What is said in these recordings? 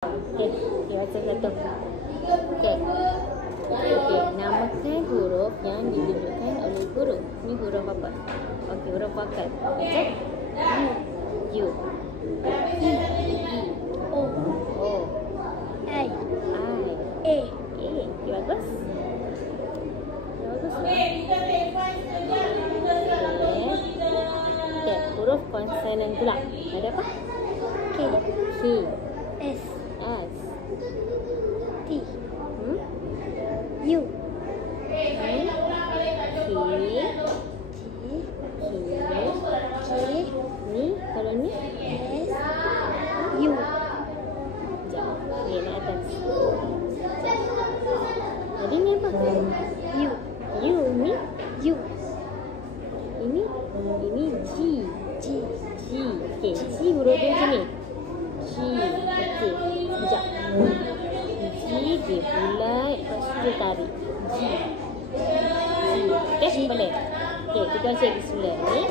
Okey, baca satu. Okey. Okey, namakan huruf yang ditunjukkan oleh guru. Ni huruf apa? Okey, huruf vokal. Baca. U. I. O. I. A. Okey, bagus. Bagus. Okey, huruf konsonan pula. Ada apa? K. K. S. S. T. U. K. K. Ni, kalau ni? S. U. Sekejap. Okey, naik atas. Jadi ni apa? U. U. Ni? U. Ini? Ini G. G. G. Okey, G huruf dia macam ni. G. Okey, sekejap. G dia bulat, lepas tu dia tarik. G. G. Okey, boleh? Okey, kita baca lagi semula. Ni?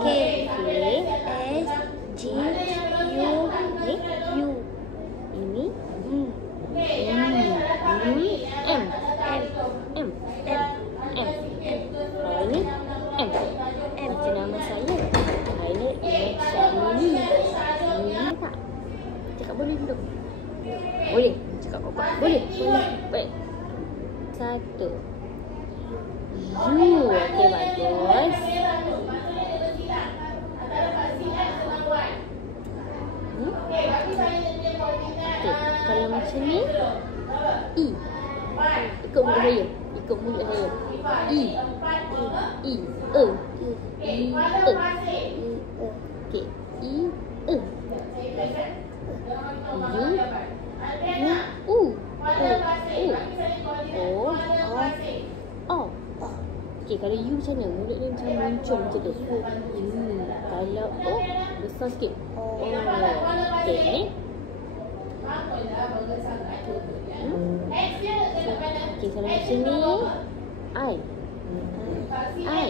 K. Okey. S. G. U. Ni? U. Ini? M. Ini? M. M. M. M. M. Kalau ini? M. Baca nama saya. Ini Syamili. Syamili tak? Cakap boleh dulu. Boleh? Cakap apa? Boleh? Boleh. Baik. Satu. U. Okey, bagus. Okey, kalau macam ni, I. Ikut mulut saya. Ikut mulut saya. I. I. E. I. E. Okey. I. E. U. U. U. O. O. Okey, kalau U macam mana? Mulut dia macam muncul macam tu. Kalau O, besar sikit. O. Okey, ni. Okey, kalau macam ni, I. I.